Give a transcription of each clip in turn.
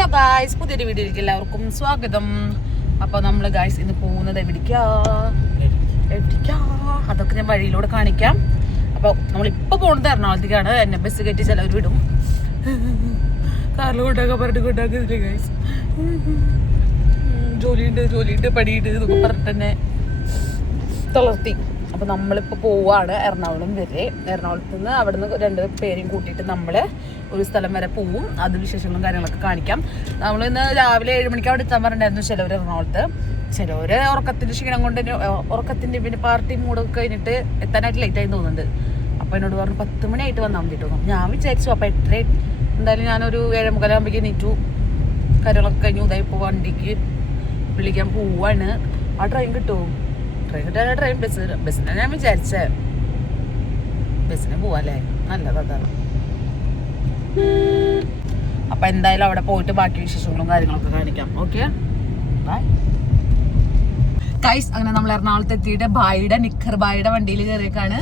Hello guys, പുതിയൊരു വീഡിയോയിലേക്ക് എല്ലാവർക്കും സ്വാഗതം. അപ്പൊ നമ്മള് ഗായ്സ് ഇന്ന് പോകുന്നത് എവിടേക്കാ അതൊക്കെ ഞാൻ വഴിയിലൂടെ കാണിക്കാം. അപ്പൊ നമ്മളിപ്പോ പോകുന്നത് എറണാകുളത്തേക്കാണ്. എന്നെ ബസ് കയറ്റി ചിലവർ വിടും, കാറിൽ കൊണ്ടാക്കാൻ പറഞ്ഞിട്ട് കൊണ്ടാക്കുന്നില്ല ഗായ്സ്. ജോലിയുണ്ട് പണിയുണ്ട് ഇതൊക്കെ പറഞ്ഞിട്ട് തന്നെ തളർത്തി. അപ്പൊ നമ്മളിപ്പോ പോവാണ് എറണാകുളം വരെ. എറണാകുളത്ത് നിന്ന് അവിടെ നിന്ന് 2 പേരെയും കൂട്ടിയിട്ട് നമ്മള് ഒരു സ്ഥലം വരെ പോവും. അത് വിശേഷങ്ങളും കാര്യങ്ങളൊക്കെ കാണിക്കാം. നമ്മൾ ഇന്ന് രാവിലെ 7 മണിക്ക് അവിടെ എത്താൻ പറഞ്ഞിട്ടുണ്ടായിരുന്നു ചിലവർ എറണാകുളത്ത്. ചിലവര് ഉറക്കത്തിന്റെ ക്ഷീണം കൊണ്ട് ഉറക്കത്തിന്റെ പിന്നെ പാർട്ടി മൂടൊക്കെ കഴിഞ്ഞിട്ട് എത്താനായിട്ട് ലേറ്റ് ആയി തോന്നുന്നുണ്ട്. അപ്പൊ എന്നോട് പറഞ്ഞു 10 മണിയായിട്ട് വന്നാൽ മതി തോന്നും. ഞാൻ വിചാരിച്ചു അപ്പൊ 8 എന്തായാലും ഞാനൊരു 7:45 ആകുമ്പോഴേക്കും നീറ്റു കാര്യങ്ങളൊക്കെ കഴിഞ്ഞു. ഇതായിപ്പോ വണ്ടിക്ക് വിളിക്കാൻ പോവാണ്. ആ ട്രെയിൻ കിട്ടുമോ? ട്രെയിൻ കിട്ടാൻ ട്രെയിൻ ബസ്സിനാണ് ഞാൻ വിചാരിച്ചേ. ബസ്സിന് പോവാല്ലേ, നല്ലതാ. അപ്പൊ എന്തായാലും അവിടെ പോയിട്ട് ബാക്കി വിശേഷങ്ങളും കാര്യങ്ങളൊക്കെ കാണിക്കാം. Okay bye guys. അങ്ങനെ നമ്മൾ എറണാകുളത്ത് എത്തിയിട്ട് നിക്കർ ബായിയുടെ വണ്ടിയിൽ കയറിയേക്കാണ്.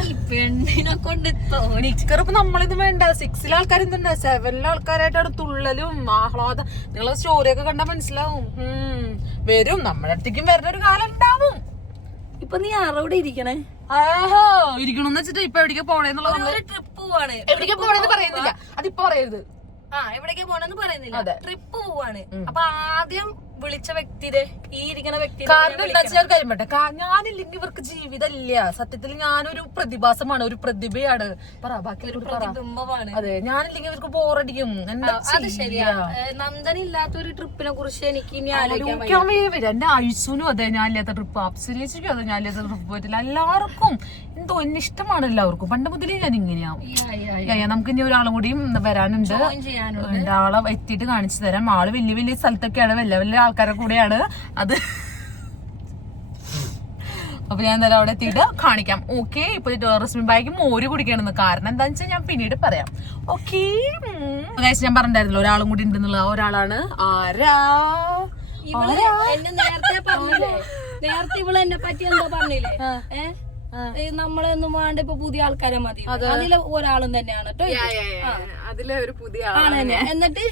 നിക്കർ ഇപ്പൊ നമ്മളിത് വേണ്ട 6 ആൾക്കാർ എന്തുണ്ട്, 7 ആൾക്കാരായിട്ടാണ് തുള്ളലും ആഹ്ലാദം. നിങ്ങളെ സ്റ്റോറിയൊക്കെ കണ്ടാൽ മനസ്സിലാവും. വരും, നമ്മുടെ അടുത്തേക്കും വരുന്ന ഒരു കാലം ഉണ്ടാവും. ഇപ്പൊ നീ ആരോടെ ഇരിക്കണേ? ആഹോ ഇരിക്കണമെന്ന് വെച്ചിട്ട് ഇപ്പൊ എവിടേക്ക് പോണേന്നുള്ളത് ട്രിപ്പ് പോവാണ്. എവിടേക്ക് പോണേന്ന് പറയുന്നില്ല, അതിപ്പോ പറയരുത്. എവിടേക്ക് പോണെന്ന് പറയുന്നില്ല, ട്രിപ്പ് പോവാണ്. അപ്പൊ ആദ്യം വിളിച്ച വ്യക്തിയുടെ ഈ ഇരിക്കുന്ന വ്യക്തി കാരണം എന്താ വെച്ചാൽ കഴിയട്ടെ. ഞാനില്ലെങ്കിൽ ഇവർക്ക് ജീവിതമില്ല. സത്യത്തിൽ ഞാനൊരു പ്രതിഭാസമാണ്, ഒരു പ്രതിഭയാണ്, പ്രതിബിംബമാണ്. അതെ, ഞാനില്ലെങ്കിൽ ഇവർക്ക് ബോറടിക്കും. അത് ശരിയാ. നന്ദൻ ഇല്ലാത്ത ഒരു ട്രിപ്പിനെ കുറിച്ച് എനിക്ക് ഇനി ആലോചിക്കാൻ എന്റെ ആയുസൂനും അതെ ഞാനില്ലാത്ത ട്രിപ്പ്, അപ്സരേച്ചിക്കും അതെ ഞാനില്ലാത്ത ട്രിപ്പ് പറ്റില്ല. എല്ലാവർക്കും എന്തോ എന്നെ ഇഷ്ടമാണ് എല്ലാവർക്കും. പണ്ട് മുതലേ ഞാൻ ഇങ്ങനെയാവും. നമുക്ക് ഇനി ഒരാളും കൂടിയും വരാനുണ്ട്. ആളെ എത്തിയിട്ട് കാണിച്ചു തരാം. ആള് വലിയ വലിയ സ്ഥലത്തൊക്കെയാണ്, വലിയ ആൾക്കാരെ കൂടെയാണ് അത്. അപ്പൊ ഞാൻ എന്തായാലും അവിടെ എത്തിയിട്ട് കാണിക്കാം. ഓക്കെ, ഇപ്പൊ റസ്മി ബായിക്ക് മോര് കുടിക്കണമെന്ന്. കാരണം എന്താന്ന് വെച്ചാൽ ഞാൻ പിന്നീട് പറയാം. ഓക്കെ ഞാൻ പറഞ്ഞിട്ടുണ്ടായിരുന്നല്ലോ ഒരാളും കൂടി ഉണ്ടെന്നുള്ള. ഒരാളാണ് ആരാ? എന്നെ നേരത്തെ ഇവള് എന്നെ പറ്റി എന്താ പറഞ്ഞില്ലേ? നമ്മളൊന്നും വേണ്ട, ഇപ്പൊ പുതിയ ആൾക്കാരെ മതി. അതിലെ ഒരാളും തന്നെയാണ് കേട്ടോ. അതിലെ ഒരു പുതിയ എന്നിട്ട്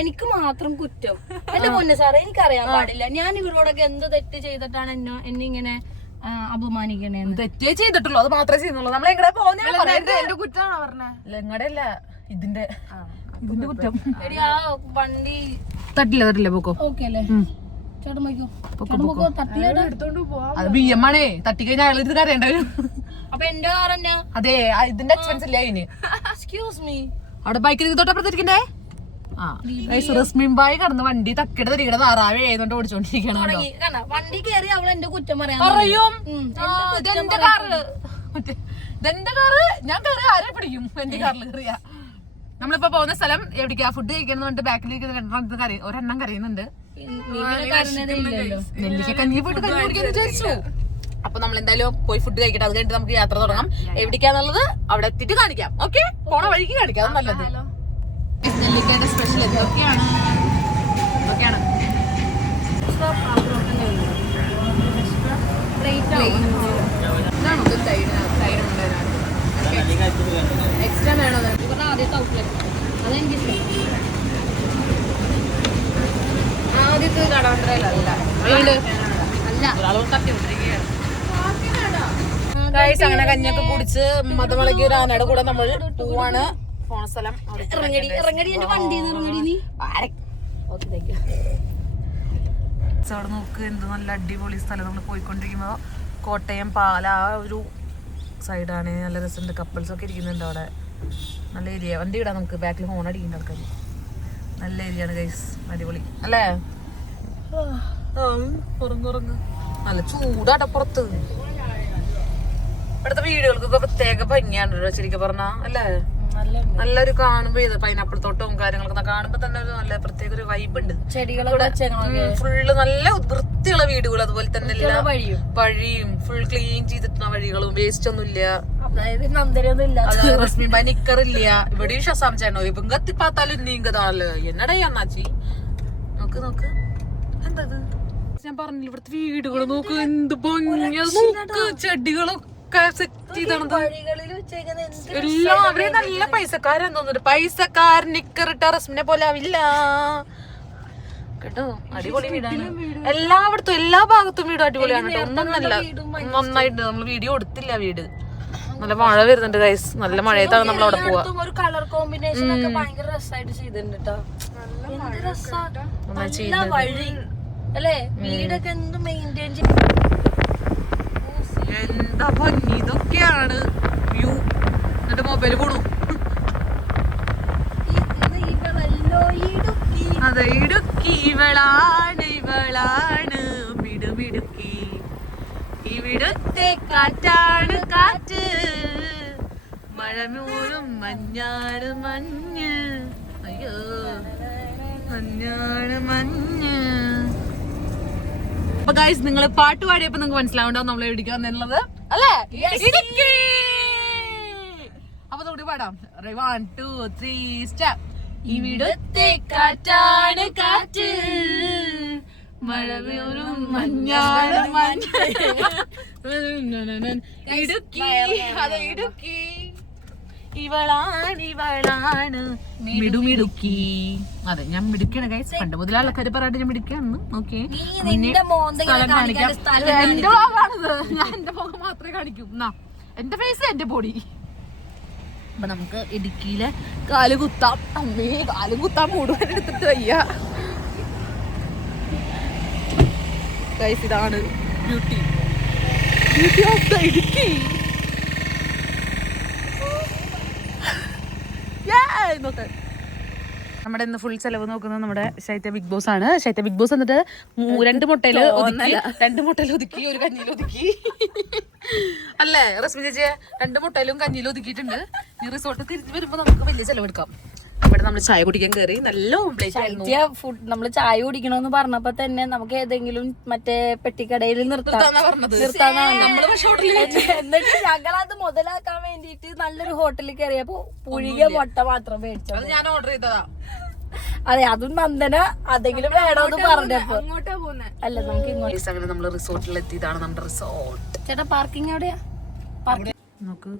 എനിക്ക് മാത്രം കുറ്റം. എന്റെ പൊന്നു സാറേ, എനിക്കറിയാൻ പാടില്ല ഞാൻ ഇവരോടൊക്കെ എന്ത് തെറ്റ് ചെയ്തിട്ടാണ് എന്നെ ഇങ്ങനെ അപമാനിക്കണേന്ന്. തെറ്റേ ചെയ്തിട്ടുള്ളൂ, അത് മാത്രമേ ചെയ്യുന്നുള്ളൂ. നമ്മൾ എങ്ങനെ പോകുന്ന എന്റെ കുറ്റാണോ പറഞ്ഞ? എങ്ങടെ അല്ല, ഇതിന്റെ കുറ്റം. ആ വണ്ടി തട്ടില്ല പോക്കോ. ഓക്കെ അല്ലേ? അത് ബിയ്യമാണേ, തട്ടിക്കഴിഞ്ഞാൽ അയാൾ ഇത് കരയേണ്ട വരും. അപ്പൊ എന്റെ കാർ തന്നെ. അതെ, ഇതിന്റെ എക്സ്പെൻസ് ഇല്ല അതിന്. എക്സ്ക്യൂസ് മീ, അവിടെ ബൈക്കിൽ തൊട്ടപ്പുറത്തിരിക്കണ്ടേ. റസ്മിൻ ബായി കടന്ന് വണ്ടി തക്കിട തിരികട താറാവേ ഏതുകൊണ്ട് ഓടിച്ചോണ്ടിരിക്കണം. വണ്ടി കയറി അവൾ എന്റെ കുറ്റം പറയും. ഇതെന്റെ കാറ്, ഞാൻ കയറി ആരെ പിടിക്കും? എന്റെ കാറിൽ കയറിയാ. നമ്മളിപ്പോ പോകുന്ന സ്ഥലം എവിടേക്കാ? ഫുഡ് കഴിക്കണം പറഞ്ഞിട്ട് ബാക്കിലേക്ക് ഒരെണ്ണം കരയുന്നുണ്ട്. നെല്ലിക്ക കഞ്ഞി പോയിട്ട് കഞ്ഞി കുടിക്കാന്ന് വിചാരിച്ചു. അപ്പൊ നമ്മൾ എന്തായാലും പോയി ഫുഡ് കഴിക്കട്ടെ. അത് കഴിഞ്ഞിട്ട് നമുക്ക് യാത്ര തുടങ്ങാം. എവിടേക്കാന്നുള്ളത് അവിടെ എത്തിയിട്ട് കാണിക്കാം. ഓക്കെ, പോണ വഴിക്ക് കാണിക്കാം, അത് നല്ലത്. നെല്ലിക്കയുടെ സ്പെഷ്യൽ എന്തൊക്കെയാണ്? എക്സ്ട്രാ വേണോ? ആദ്യത്തെ ഔട്ട്ലെറ്റ് അതെനിക്ക് ആദ്യത്തെ കടവന്ത്രയിലല്ല. അങ്ങനെ കഞ്ഞൊക്കെ കുടിച്ച് മതമളക്കി ഒരു ആനയുടെ കൂടെ നമ്മൾ പോവാണ്. പോണ സ്ഥലം ഇറങ്ങടി എന്റെ വണ്ടിന്ന് ഇറങ്ങടി നീ. അവിടെ നോക്ക്, എന്ത് നല്ല അടിപൊളി സ്ഥലം. നമ്മൾ പോയിക്കൊണ്ടിരിക്കുമ്പോ കോട്ടയം പാല ആ ഒരു സൈഡാണ്. നല്ല രസമുണ്ട്, കപ്പിൾസ് ഒക്കെ ഇരിക്കുന്നുണ്ട് അവിടെ. നല്ല ഏരിയ. വണ്ടി ഇടാം നമുക്ക്, ബാക്കിൽ ഹോൺ അടിക്കുന്ന ആൾക്കാർ. നല്ല ഏരിയ ആണ് ഗൈസ്, അടിപൊളി അല്ലേ? ഉറങ്ങുറങ്ങ്, നല്ല ചൂടാട്ട പുറത്ത്. ഇവിടുത്തെ വീടുകൾക്കൊക്കെ പ്രത്യേക ഭംഗിയാണ് ശരിക്കും പറഞ്ഞാ, അല്ലേ? നല്ലൊരു കാണുമ്പോ ഇത് പൈനാപ്പിൾ തോട്ടവും കാര്യങ്ങളൊക്കെ കാണുമ്പോ തന്നെ ഒരു നല്ല പ്രത്യേക ഒരു വൈബ് ഉണ്ട്. ഫുള്ള് നല്ല വൃത്തിയുള്ള വീടുകൾ, അതുപോലെ തന്നെ എല്ലാ വഴിയും ഫുൾ ക്ലീൻ ചെയ്തിട്ടുള്ള വഴികളും, വേസ്റ്റ് ഒന്നും ഇല്ല. റസ്മി ബായി നിക്കറില്ല. ഇവിടെയും ഷസാം ചേട്ടനോ ഇപ്പം കത്തിപ്പാത്താലും നീങ്കതാണല്ലോ. എന്നടേ അണ്ണാച്ചി നോക്ക് എന്തത് ഞാൻ പറഞ്ഞില്ല. ഇവിടുത്തെ വീടുകൾ നോക്ക്, എന്ത് ഭംഗിയാ. നോക്ക്, ചെടികളൊക്കെ എല്ലാവരെയും നല്ല പൈസക്കാരാന്ന് തോന്നുന്നു. പൈസക്കാരൻ നിക്കറിട്ട റസ്മിനെ പോലെ ആവില്ല. കേട്ടോ, അടിപൊളി വീടാണ്. എല്ലായിടത്തും എല്ലാ ഭാഗത്തും വീട് അടിപൊളിയാണ് കേട്ടോ, ഒന്നൊന്നല്ല, നന്നായിട്ട്. നമ്മൾ വീഡിയോ എടുത്തില്ല വീട്. നല്ല മഴ വരുന്നുണ്ട് ഗൈസ്, നല്ല മഴയത്താണ് നമ്മൾ അവിടെ പോവാ. ഒരു കളർ കോമ്പിനേഷൻ ഒക്കെ ഭയങ്കര രസമായിട്ട് ചെയ്തിട്ടുണ്ട് കേട്ടോ. എന്ത് രസാ, നല്ല വഴി അല്ലേ, വീടൊക്കെ എന്ത് മെയിൻറ്റെയിൻ ചെയ്യും. എന്താ ഭംഗി, ഇതൊക്കെയാണ് വ്യൂ. എന്നിട്ട് മൊബൈൽ കൂടും. അതെ, ഇടുക്കി ഇവളാണ്, ഇവളാണ് മിടുമിടുക്കി, ഇവിടുത്തെ കാറ്റാണ് കാറ്റ്, മഴമൂരും മഞ്ഞാണ് മഞ്ഞ്, അയ്യോ മഞ്ഞാണ് മഞ്ഞ്. അപ്പൊ ഗൈസ്, നിങ്ങൾ പാട്ട് പാടിയപ്പോ നിങ്ങൾക്ക് മനസ്സിലാവുണ്ടാവും നമ്മൾ എവിടേക്ക് വന്നുള്ളത് അല്ലേ? ഇടുക്കി. അപ്പൊ നമുക്ക് പാടാം. 1 2 3 സ്റ്റാർട്ട്. ഇവിടുത്തെ കാറ്റാണ് കാറ്റ്, മഴമൂരും മഞ്ഞാണ് മഞ്ഞ്, ഇടുക്കി. അതെ, ഇടുക്കി ഇവളാണ്, ഇവളാണ് മിടുമിടുക്കി. അതെ, ഞാൻ മിടുക്കിയാണ് ഗൈസ്. പണ്ട് മുതൽ ആൾക്കാർ പറയാണ്ട് ഞാൻ മിടുക്കിയാണെന്ന്. ഓക്കെ, സ്ഥലം കാണിക്കാം. എന്റെ ഭാഗമാണിത്, ഞാൻ എന്റെ ഭാഗം മാത്രമേ കാണിക്കൂ. എന്നാ എന്റെ ഫേസ്, എന്റെ ബോഡി. അപ്പൊ നമുക്ക് ഇടുക്കിയിലെ കാല് കുത്താം. അമ്മേ, കാലും കുത്താൻ മൂടുവാൻ എടുത്തിട്ട് വയ്യ ഗൈസ്. ഇതാണ് beauty, beauty of the Idukki. നോക്ക്, നമ്മുടെ ഇന്ന് ഫുൾ ചെലവ് നോക്കുന്നത് നമ്മുടെ ശൈത്യ ബിഗ് ബോസ് ആണ്. ശൈത്യ ബിഗ് ബോസ് എന്നിട്ട് 2 മുട്ടയില് ഒതുക്കി, ഒരു കഞ്ഞിയിൽ ഒതുക്കി അല്ലേ റസ്മി ചേച്ചി? 2 മുട്ടയിലും കഞ്ഞിയിലും ഒതുക്കിയിട്ടുണ്ട്. ഈ റിസോർട്ട് തിരിച്ചു വരുമ്പോ നമുക്ക് വലിയ ചെലവെടുക്കാം. ഇവിടെ നമ്മൾ ചായ കുടിക്കാൻ കയറി. നല്ല ഫുഡ്. നമ്മള് ചായ കുടിക്കണോന്ന് പറഞ്ഞപ്പോ തന്നെ നമുക്ക് ഏതെങ്കിലും മറ്റേ പെട്ടിക്കടയിൽ എന്നിട്ട് ഞങ്ങളത് മുതലാക്കാൻ വേണ്ടിട്ട് നല്ലൊരു ഹോട്ടലിൽ കയറിയപ്പോ പുഴിയ മുട്ട മാത്രം മേടിച്ചത്. ഞാൻ ഓർഡർ ചെയ്തതാ. അതെ, അതും നന്ദന അതെങ്കിലും വേണോന്ന് പറഞ്ഞപ്പോ അല്ല നമുക്ക് ഇങ്ങോട്ട്. അങ്ങനെ നമ്മള് റിസോർട്ടിൽ എത്തിയതാണ് നമ്മുടെ റിസോർട്ട്. ചേട്ടാ, പാർക്കിംഗ് എവിടെയാ? നോക്ക്,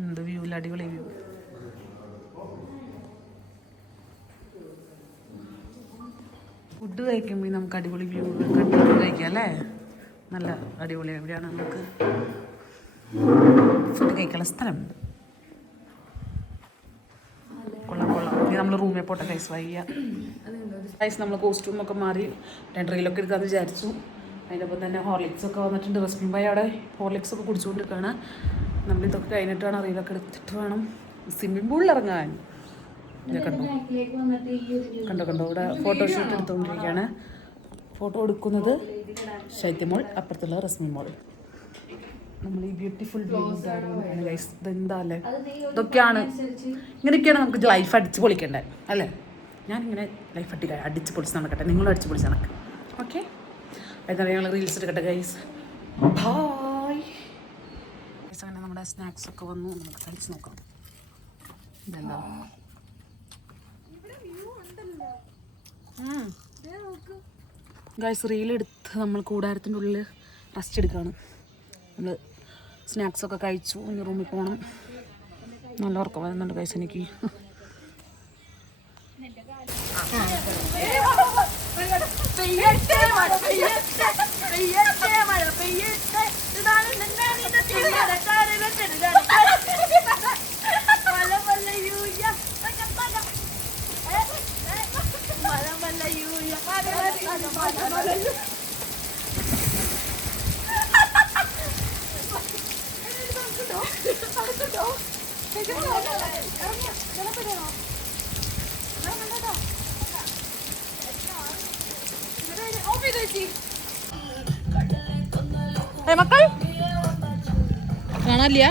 എന്ത് വ്യൂ, അടിപൊളി വ്യൂ. ഫുഡ് കഴിക്കുമ്പോൾ നമുക്ക് അടിപൊളി വ്യൂ കണ്ട് കഴിക്കാം അല്ലേ? നല്ല അടിപൊളി എവിടെയാണ് നമുക്ക് ഫുഡ് കഴിക്കാനുള്ള സ്ഥലമുണ്ട്. കൊള്ളാം കൊള്ളാം. ഇനി നമ്മൾ റൂമിൽ പോട്ടെ ഗൈസ്, വയ്യ ഗൈസ്. നമ്മൾ കോസ്റ്റ്യൂമൊക്കെ മാറി റീലൊക്കെ എടുക്കാമെന്ന് വിചാരിച്ചു. അതിൻ്റെ ഒപ്പം തന്നെ ഹോർലിക്സ് ഒക്കെ വന്നിട്ടുണ്ട്. റസ്മിൻ ഭായി അവിടെ ഹോർലിക്സ് ഒക്കെ കുടിച്ചുകൊണ്ടിരിക്കുകയാണ്. നമ്മളിതൊക്കെ കഴിഞ്ഞിട്ട് വേണം റീലൊക്കെ എടുത്തിട്ട് വേണം സ്വിമ്മിംഗ് പൂളിൽ ഇറങ്ങാൻ. കണ്ടോ കണ്ടോ, ഇവിടെ ഫോട്ടോഷൂട്ട് എടുത്തുകൊണ്ടിരിക്കുകയാണ്. ഫോട്ടോ എടുക്കുന്നത് ശൈത്യമോൾ, അപ്പുറത്തുള്ള റസ്മി മോൾ. നമ്മൾ ഈ ബ്യൂട്ടിഫുൾ ഗൈസ്. ഇതെന്താ അല്ലേ, ഇതൊക്കെയാണ്, ഇങ്ങനെയൊക്കെയാണ് നമുക്ക് ലൈഫ് അടിച്ച് പൊളിക്കണ്ടേ അല്ലേ? ഞാനിങ്ങനെ ലൈഫ് അടിച്ച് പൊളിച്ച് നടക്കട്ടെ, നിങ്ങളും അടിച്ച് പൊളിച്ച് നടക്കും. ഓക്കെ, എന്താ പറയുക, ഞങ്ങൾ റീൽസ് എടുക്കട്ടെ ഗൈസ്. Bye guys. അങ്ങനെ നമ്മുടെ സ്നാക്സ് ഒക്കെ വന്നു, നമുക്ക് കഴിച്ച് നോക്കാം. ഇതെന്താ ഗൈസ്, റീലെടുത്ത് നമ്മൾ കൂടാരത്തിൻ്റെ ഉള്ളിൽ റെസ്റ്റ് എടുക്കുകയാണ്. നമ്മൾ സ്നാക്സൊക്കെ കഴിച്ചു, ഇനി റൂമിൽ പോകണം. നല്ല ഉറക്കം വരുന്നുണ്ട് ഗൈസ് എനിക്ക്. മക്കൾ കാണാനില്ല,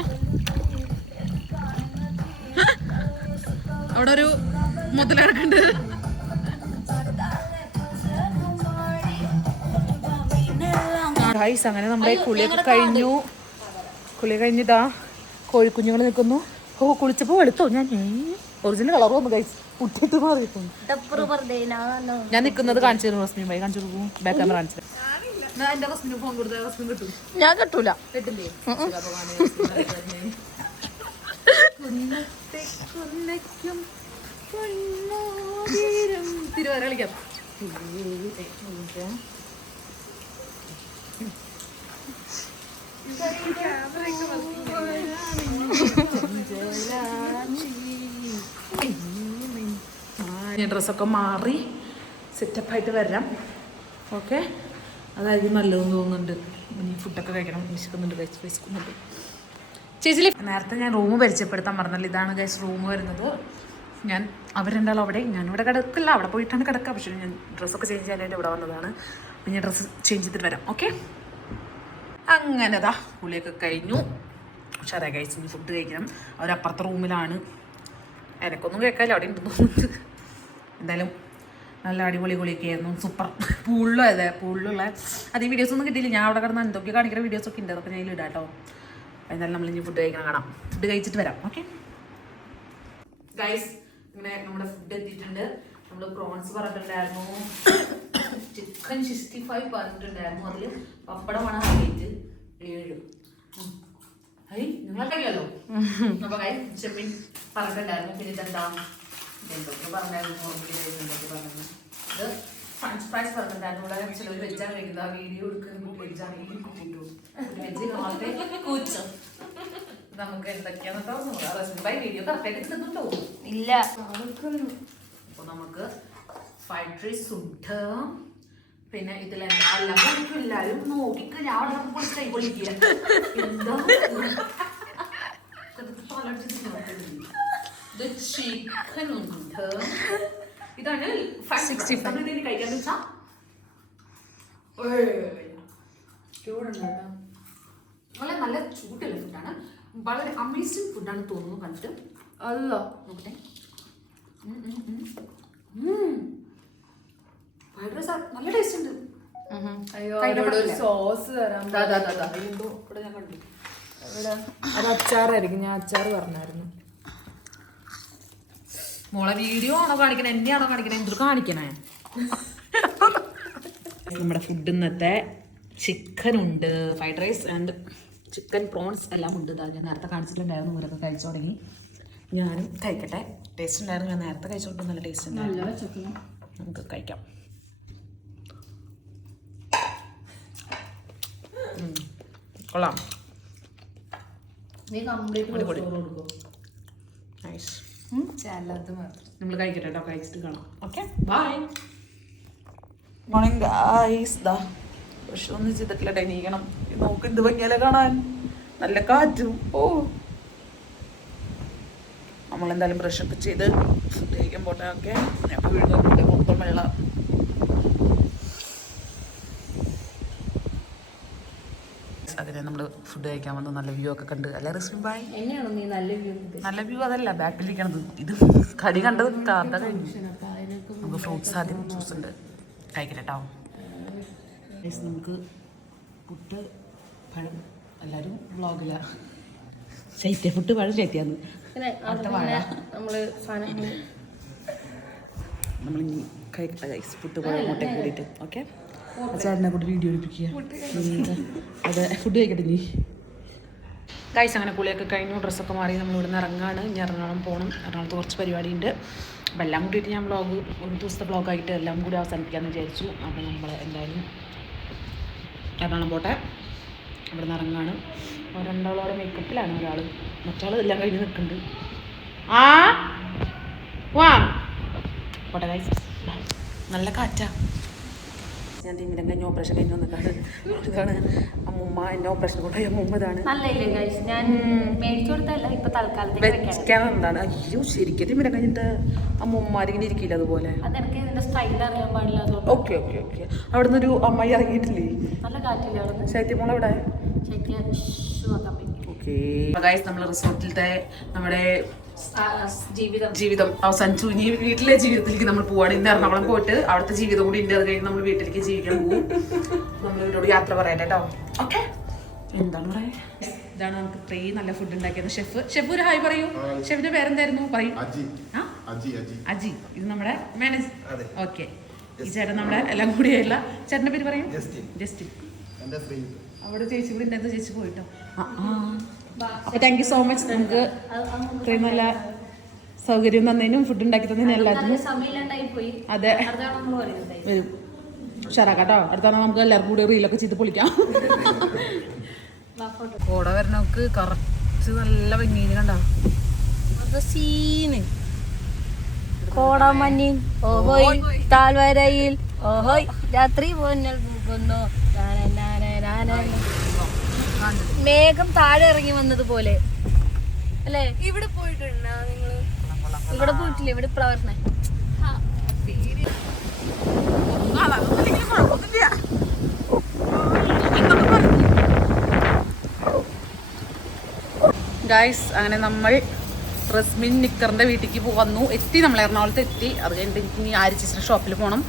അവിടെ ഒരു മുതലിറക്കുന്നുണ്ട്. ഗൈസ്, അങ്ങനെ നമ്മുടെ കുളിയൊക്കെ കഴിഞ്ഞു. കുളി കഴിഞ്ഞിട്ടാ കോഴിക്കുഞ്ഞുങ്ങൾ നിൽക്കുന്നു. ഓ, കുളിച്ചപ്പോൾ വെളുത്തോ? ഞാൻ ഒറിജിനൽ കളർ വന്നു ഗൈസ്, പുട്ടിട്ട് മാറിയിട്ടു. ഞാൻ നിൽക്കുന്നത് കാണിച്ചു തരും റസ്മിൻ ഭായി, കാണിച്ചു കൊടുക്കും. ബാക്ക് ക്യാമറ കാണിച്ചു തരും. എന്റെ റസ്മിന് ഫോൺ കൊടുത്ത റസ്മിൻ കിട്ടും. ഞാൻ കിട്ടൂല, കിട്ടില്ലേ? തിരുവര കളിക്കാം. ഡ്രസ്സൊക്കെ മാറി സെറ്റപ്പായിട്ട് വരാം. ഓക്കെ, അതായിരിക്കും നല്ലതെന്ന് തോന്നുന്നുണ്ട്. ഇനി ഫുഡൊക്കെ കഴിക്കണം, വിശക്കുന്നുണ്ട്, വിശക്കുന്നുണ്ട്. ചേച്ചി നേരത്തെ ഞാൻ റൂം പരിചയപ്പെടുത്താൻ പറഞ്ഞല്ലോ. ഇതാണ് ഗൈസ് റൂം വരുന്നത്. ഞാൻ അവരുണ്ടാവും അവിടെ, ഞാനിവിടെ കിടക്കില്ല, അവിടെ പോയിട്ടാണ് കിടക്കുക. പക്ഷേ ഞാൻ ഡ്രസ്സൊക്കെ ചേഞ്ച് ചെയ്യാനായിട്ട് ഇവിടെ വന്നതാണ്. അപ്പം ഞാൻ ഡ്രസ്സ് ചേഞ്ച് ചെയ്തിട്ട് വരാം. ഓക്കെ, അങ്ങനെതാ കുളിയൊക്കെ കഴിഞ്ഞു. ഉഷാറായി കഴിച്ചു. ഇനി ഫുഡ് കഴിക്കണം. അവരപ്പുറത്തെ റൂമിലാണ്. എനക്കൊന്നും കേൾക്കാമല്ലോ, അവിടെ ഉണ്ടെന്ന് തോന്നുന്നുണ്ട്. എന്തായാലും നല്ല അടിപൊളി കുളിയൊക്കെ ആയിരുന്നു. സൂപ്പർ പൂളിലുള്ള അധികം വീഡിയോസ് ഒന്നും കിട്ടിയില്ല. ഞാൻ അവിടെ കിടന്ന് എന്തൊക്കെ കാണിക്കുന്ന വീഡിയോസൊക്കെ ഉണ്ട്, അതൊക്കെ ഞാൻ ഇടാം കേട്ടോ. എന്തായാലും നമ്മൾ ഇനി ഫുഡ് കഴിക്കണം, കാണാം. ഫുഡ് കഴിച്ചിട്ട് വരാം. ഓക്കെ ഗൈസ്, ഇങ്ങനെ നമ്മുടെ ഫുഡ് എത്തിയിട്ടുണ്ട്. നമ്മൾ പ്രോൺസ് പറഞ്ഞിട്ടുണ്ടായിരുന്നു, ചിക്കൻ 65 പറഞ്ഞിട്ടുണ്ടായിരുന്നു. അതിൽ പപ്പടമാണ് ഹൈലൈറ്റ് 7. നിങ്ങളൊക്കെയല്ലോ. അപ്പൊ ഗൈസ് ചെമ്മീൻ പറഞ്ഞിട്ടുണ്ടായിരുന്നു. പിന്നെ ഇതെന്താ എന്തൊക്കെ പറഞ്ഞായിരുന്നു, എന്തൊക്കെ പറഞ്ഞു. ഇത് ഫ്രഞ്ച് ഫ്രൈസ് പറഞ്ഞിട്ടുണ്ടായിരുന്നു. ഇവിടെ ചിലർ വെജാണ് കഴിക്കുന്നത്. ആ വീഡിയോ എടുക്കുന്നത് വെജാണ് ഈ കൂട്ടിട്ടു. വെജ് മാത്രമേ കൂച്ചും. നമുക്ക് എന്തൊക്കെയാണെന്നോ റെസിപ്പി വീഡിയോ കറക്റ്റായിട്ട് കിട്ടുന്നുണ്ടോ? ഇല്ല. അപ്പൊ നമുക്ക് ഫ്രൈഡ് റൈസ് ഉണ്ട്. പിന്നെ ഇതിലെല്ലാം പൊളിക്കും. എല്ലാവരും നോക്കിക്ക് ഞാൻ കൈ പൊളിക്കുക. എന്താ ഇത് ചിക്കൻ ഉണ്ട്. ഇതാണ് 65 ഇതിന് കഴിക്കാൻ വെച്ചാൽ ചൂടുണ്ട്. നല്ല ചൂടുള്ള ഫുഡാണ്. വളരെ അമേസിങ് ഫുഡാണ് തോന്നുന്നു കണ്ടിട്ട്. അല്ല നോക്കട്ടെ. ഫ്രൈഡ് റൈസ് നല്ല ടേസ്റ്റ് ഉണ്ട്. സോസ് തരാം. അത് അച്ചാറായിരിക്കും. ഞാൻ അച്ചാർ പറഞ്ഞായിരുന്നു. മോളെ വീഡിയോ ആണോ കാണിക്കണേ, എന്നെയാണോ കാണിക്കണേ, എന്തൊരു കാണിക്കണേ? നമ്മുടെ ഫുഡ് ഇന്നത്തെ ചിക്കൻ ഉണ്ട്, fried rice and chicken prawns എല്ലാം ഉണ്ട്. ഞാൻ നേരത്തെ കാണിച്ചിട്ടുണ്ടായിരുന്നു. ഇവരൊക്കെ കഴിച്ചു തുടങ്ങി. ഞാനും കഴിക്കട്ടെ. ടേസ്റ്റ് ഉണ്ടായിരുന്നു. ഞാൻ നേരത്തെ കഴിച്ചോണ്ട് നല്ല ടേസ്റ്റ് ഉണ്ടായിരുന്നു. നമുക്ക് കഴിക്കാം. കൊള്ളാം. നൈസ്. നമ്മൾ കഴിക്കട്ടെ കേട്ടോ. കഴിച്ചിട്ട് കാണാം. Okay, bye. Morning guys. ദാ പക്ഷെ ഒന്നും ചെയ്തിട്ടില്ല. എണീക്കണം. നോക്ക് എന്ത് ഭംഗിയല്ലേ കാണാൻ. നല്ല കാറ്റും. ഓ, നമ്മളെന്തായാലും ബ്രഷൊക്കെ ചെയ്ത് ഫുഡ് കഴിക്കാൻ പോട്ടെ. ഓക്കെ, ഞാൻ വീഴുന്നുണ്ട് മൊത്തം വെള്ളം. അതിനെ നമ്മൾ ഫുഡ് കഴിക്കാൻ വന്ന് നല്ല വ്യൂ ഒക്കെ കണ്ട്. അല്ല റെസ്മി ബായ്, നല്ല വ്യൂ അതല്ല ബാക്കിലിരിക്കണത്. ഇത് കടി കണ്ടത് കഥ കഴിഞ്ഞു. നമുക്ക് ഫ്രൂട്ട്സ് ആദ്യം ജ്യൂസ് ഉണ്ട് കഴിക്കട്ടെ കേട്ടോ. നമുക്ക് പുട്ട് പഴം എല്ലാവരും വ്ളോഗില ശൈത്യ പുട്ട് പഴം ശൈത്യാന്ന് നമ്മളിനി കഴിക്കട്ടെ പുട്ട് പഴം മുട്ടയും കൂടിയിട്ട്. ഓക്കെ, ചേട്ടനെ കൂടി വീഡിയോ എടുപ്പിക്കുക. അതെ, ഫുഡ് കഴിക്കട്ടെ നീ. ഗൈസ് അങ്ങനെ കുളിയൊക്കെ കഴിഞ്ഞു, ഡ്രസ്സൊക്കെ മാറി നമ്മൾ ഇവിടെ നിന്ന് ഇറങ്ങാണ്. ഇനി എറണാകുളം പോകണം. എറണാകുളത്ത് കുറച്ച് പരിപാടിയുണ്ട്. അപ്പം എല്ലാം കൂടിയിട്ട് ഞാൻ വ്ളോഗ് ഒരു ദിവസത്തെ വ്ളോഗായിട്ട് എല്ലാം കൂടി അവസാനിപ്പിക്കാമെന്ന് വിചാരിച്ചു. അപ്പോൾ നമ്മൾ എന്തായാലും എറണാകുളം പോട്ടെ. അവിടെ നിന്ന് ഇറങ്ങാണ്. രണ്ടാളോടെ മേക്കപ്പിലാണ്. ഒരാൾ മറ്റാൾ എല്ലാം കഴിഞ്ഞ് നിൽക്കുന്നുണ്ട്. വാ പോട്ടെ ഗൈസ്. നല്ല കാറ്റാ. ഞാൻ തിമിരം കഴിഞ്ഞ ഓപ്പറേഷൻ കഴിഞ്ഞ് വന്നിട്ടാണ്. ഇതാണ് അമ്മൂമ്മ. എന്നെ ഓപ്പറേഷൻ കൊണ്ടുപോയി അമ്മൂമ്മ. ഇതാണ് വെക്കാനെന്താണ്. അയ്യോ ശരിക്കും തിമിരം കഴിഞ്ഞിട്ട് അമ്മൂമ്മമാരിങ്ങനെ ഇരിക്കില്ല അതുപോലെ. Okay okay okay. അവിടെ നിന്നൊരു അമ്മായി ഇറങ്ങിയിട്ടില്ലേ? ശൈത്യമോൾ എവിടെ? ഓക്കെ ഗൈസ്, നമ്മൾ റിസോർട്ടിലത്തെ നമ്മുടെ ജീവിതം അവസാനിച്ചു. ഇനി വീട്ടിലെ ജീവിതത്തിലേക്ക് നമ്മൾ പോവാണ്. ഇന്ന് എറണാകുളം പോയിട്ട് അവിടുത്തെ ജീവിതം കൂടി ഉണ്ട്. അത് കഴിഞ്ഞ് നമ്മൾ വീട്ടിലേക്ക് ജീവിക്കാൻ പോകും. നമ്മൾ ഇവരോട് യാത്ര പറയാം കേട്ടോ. ഓക്കെ, എന്താണ് പറയാ. ഇതാണ് നമുക്ക് ഇത്രയും നല്ല ഫുഡ് ഉണ്ടാക്കിയത്. ഷെഫ് ഒരു ഹായ് പറയൂ. ഷെഫിന്റെ പേരെന്തായിരുന്നു? പറയും. അജി. ഇത് നമ്മുടെ മാനേജർ. ഓക്കെ, ഈ ചേട്ടൻ നമ്മുടെ എല്ലാം കൂടിയല്ല. ചേട്ടന്റെ പേര് പറയും. ജസ്റ്റിൻ. അവിടെ ചേച്ചി കൂടി ഉണ്ടായിരുന്നു. ചേച്ചി പോയിട്ടോ. Thank you so much. നമുക്ക് ഇത്രയും നല്ല സൗകര്യം തന്നതിനും ഫുഡ് ഉണ്ടാക്കി തന്നതിനും എല്ലാത്തിനും. സമയമില്ലാണ്ടായി പോയി. അതെ, അതാണ് നമ്മൾ പറയുന്നത്. വരും. ഉഷാറാക്കാട്ടോ. അടുത്താണ് നമുക്ക് എല്ലാവർക്കും കൂടി റീലൊക്കെ ചെയ്ത് പൊളിക്കാം. കോട വരണക്ക് കറക്റ്റ് നല്ല ഭംഗിയിൽ കണ്ടോ സീന്. കോടമഞ്ഞിൻ ഓഹോയ് താഴ്വരയിൽ ഓഹോയ് രാത്രി പോന്നൽ പോകുന്നു. മേഘം താഴെ ഇറങ്ങി വന്നതുപോലെ അല്ലേ? ഇവിടെ പോയിട്ടുണ്ടോ നിങ്ങള്? ഇവിടെ പോയിട്ടില്ല. ഇവിടെ ഇപ്പഴാ വരണേ. ഗൈസ്, അങ്ങനെ നമ്മൾ റസ്മിൻ നിക്കറിന്റെ വീട്ടിലേക്ക് വന്നു. നമ്മൾ എറണാകുളത്ത് എത്തി. അത് കഴിഞ്ഞിട്ട് എനിക്ക് ഇനി ആര്യച്ചിന്റെ ഷോപ്പിൽ പോകണം.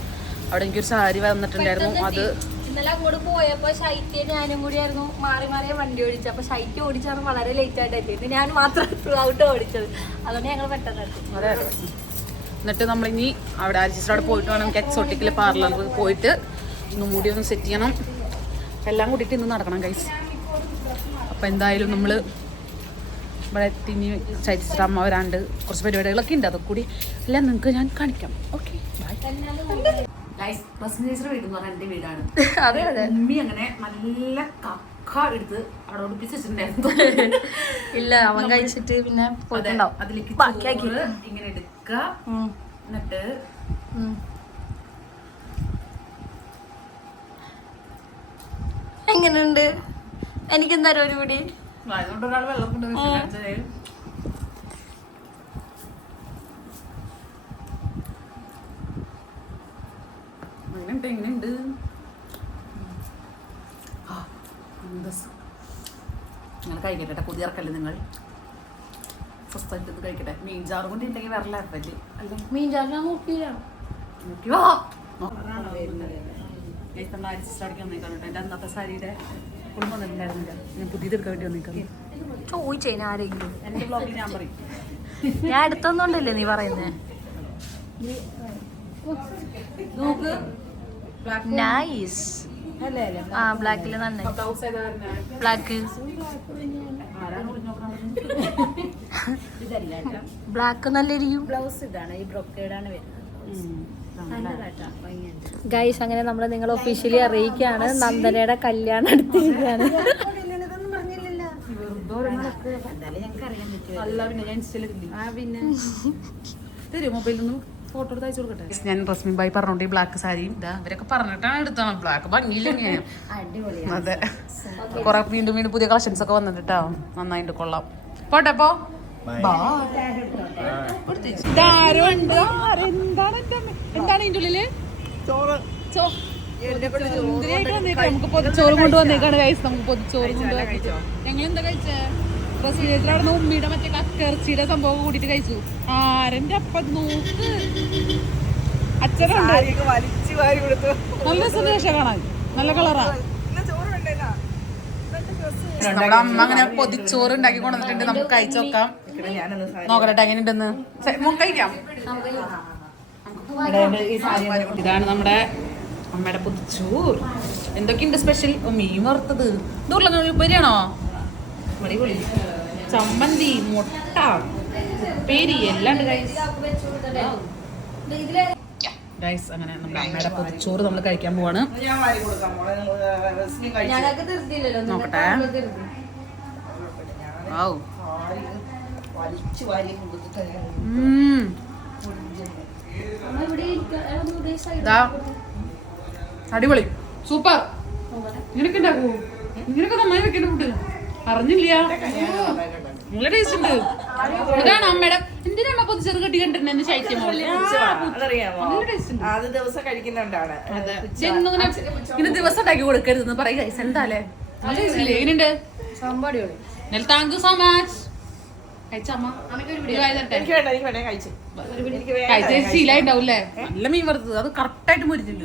അവിടെ എനിക്കൊരു സാരി വന്നിട്ടുണ്ടായിരുന്നു. അത് ഇന്നലെ അങ്ങോട്ട് പോയപ്പോ ശൈത്യ ഞാനും കൂടി ആയിരുന്നു മാറി മാറിയ വണ്ടി ഓടിച്ചത്. അപ്പൊ ശൈത്യം ഓടിച്ചാണ് വളരെ ലേറ്റ് ആയിട്ട് എത്തിയത്. ഞാൻ മാത്രം ഔട്ട് ഓടിച്ചത്. അതുകൊണ്ട് ഞങ്ങൾ പെട്ടെന്ന് എത്തി. അതെ. എന്നിട്ട് നമ്മളിനി അവിടെ ആര്യച്ചിയുടെ പോയിട്ട് വേണം എക്സോട്ടിക്കൽ പാർലറിൽ പോയിട്ട് ഒന്ന് മുടി ഒന്ന് സെറ്റ് ചെയ്യണം. എല്ലാം കൂട്ടിയിട്ട് ഇന്ന് നടക്കണം ഗൈസ്. അപ്പം എന്തായാലും നമ്മൾ ഇവിടെ എത്തി. ചൈച്ചിട്ട് അമ്മ വരാണ്ട് കുറച്ച് പരിപാടികളൊക്കെ ഉണ്ട്. അതൊക്കെ കൂടി എല്ലാം നിങ്ങൾക്ക് ഞാൻ കാണിക്കാം. ഓക്കെ, വീട് എന്റെ വീടാണ്. അതെ അതെ. ഉമ്മി അങ്ങനെ നല്ല കക്ക എടുത്ത് അവിടെ ഒളിപ്പിച്ച് വെച്ചിട്ടുണ്ടായിരുന്നു. ഇല്ല, അവൻ കഴിച്ചിട്ട് പിന്നെ പോയിട്ടുണ്ടാവും. അതിലേക്ക് ഇങ്ങനെ എടുക്കുക. എന്നിട്ട് എങ്ങനെയുണ്ട്? എനിക്കെന്താ ഒരു കൂടി ഒരാൾ വെള്ളം കൊണ്ടുവന്ന് എങ്ങനെയുണ്ട്? നിങ്ങൾ കഴിക്കട്ടെ, കുതിർക്കല്ലേ നിങ്ങൾ. സ്വസ്ഥമായിട്ട് ഇത് കഴിക്കട്ടെ. മീൻ ചാറ് കൊണ്ട് ഉണ്ടെങ്കിൽ വേറെ ലാഭല്ലേ? അല്ലേ, മീൻ ചാറിനാ നോക്കിയില്ല. എന്റെ അന്നത്തെ സാരിയുടെ കുടുംബം വന്നിട്ടുണ്ടായിരുന്നില്ല. ഞാൻ പുതിയതെടുക്കാൻ വേണ്ടി വന്നേക്കാം. ചോദിച്ചേന ആരെങ്കിലും. എന്റെ ബ്ലോഗിൽ ഞാൻ പറയും. ഞാൻ എടുത്തൊന്നുണ്ടല്ലേ നീ പറയുന്നേ? നോക്ക്, നൈസ്. ആ ബ്ലാക്കില് തന്നെ. Black black നല്ലിരിക്കും. ബ്ലൗസ് ഇതാണ്, ഈ ബ്രൊക്കേഡാണ് വരുന്നത്. ഗൈസ്, അങ്ങനെ നമ്മൾ നിങ്ങൾ ഒഫീഷ്യലി അറിയിക്കുകയാണ്, നന്ദനയുടെ കല്യാണം അടുത്തിരിക്കുകയാണ്. ഫോട്ടോ എടുത്ത് അയച്ചു കൊടുക്കട്ടെ. ഞാൻ റസ്മിൻ ബായി പറഞ്ഞോണ്ട് ഈ ബ്ലാക്ക് സാരിയും ഇവരൊക്കെ പറഞ്ഞിട്ടാണ് എടുത്താണ്. ബ്ലാക്ക് ഭംഗിയില്ല. അതെ, കുറെ വീണ്ടും വീണ്ടും പുതിയ കളക്ഷൻസ് ഒക്കെ വന്നിട്ടോ. നന്നായിട്ട് കൊള്ളാം. പോട്ടെ അപ്പോ. എന്താണ് ഇതിന്റെ ഉള്ളില്? നമുക്ക് പൊതിച്ചോറ് കൊണ്ടുവന്നേക്കാണ് ഗൈസ്. നമുക്ക് പൊതിച്ചോറ് കൊണ്ടുവന്നു. ഞങ്ങൾ എന്താ കഴിച്ചേ? റസീലത്തിലവിടുന്ന് ഉമ്മിയുടെ മറ്റേ കക്കിറച്ചിയുടെ സംഭവം കൂടിയിട്ട് കഴിച്ചു. ആരന്റെ അപ്പം നോക്ക്. അച്ഛനുണ്ട്. നല്ല സുരക്ഷ കാണാൻ. നല്ല കളറാ. നമ്മുടെ അമ്മ അങ്ങനെ പൊതിച്ചോറ് ഉണ്ടാക്കി കൊണ്ടുവന്നിട്ടുണ്ട്. നമുക്ക് കഴിച്ചു നോക്കാം. നോക്കട്ടെ എങ്ങനെയുണ്ടെന്ന്. കഴിക്കാം. ഇതാണ് നമ്മുടെ അമ്മയുടെ പൊതിച്ചോറ്. എന്തൊക്കെയുണ്ട് സ്പെഷ്യൽ? മീൻ വറുത്തത്. ഇതുള്ള ഉപ്പേരിയാണോ? അടിപൊളി. ചമ്മന്തി, മുട്ട, ഉപ്പേരി എല്ലാം ഉണ്ട് ഗൈസ്. അങ്ങനെ നമ്മുടെ അമ്മയുടെ പൊതിച്ചോറ് നമ്മൾ കഴിക്കാൻ പോവാണ്. നോക്കട്ടെ. അടിപൊളി, സൂപ്പർ. ഇങ്ങനൊക്കെ ഉണ്ടാക്കൂ? ഇങ്ങനൊക്കെ നന്നായി വെക്കേണ്ട ഫുഡ് അറിഞ്ഞില്ല. നല്ല ടേസ്റ്റ് ഉണ്ട്. ഇതാണ് അമ്മയുടെ. എന്തിനാ അമ്മ പൊതിച്ചോറ് കെട്ടി കണ്ടിട്ടുണ്ട്? ശൈത്യം ഇങ്ങനെ ദിവസം ഉണ്ടാക്കി കൊടുക്കരുതെന്ന് പറയും ഗൈസ്. എന്താല്ലേ നല്ല ടേസ്റ്റ് ഇല്ലേ? എങ്ങനെയുണ്ട്? Thank you so much. ശീലായിണ്ടാവൂല്ലേ? നല്ല മീൻ വറുത്തത്. അത് കറക്റ്റ് ആയിട്ട് മുരിഞ്ഞിട്ടുണ്ട്.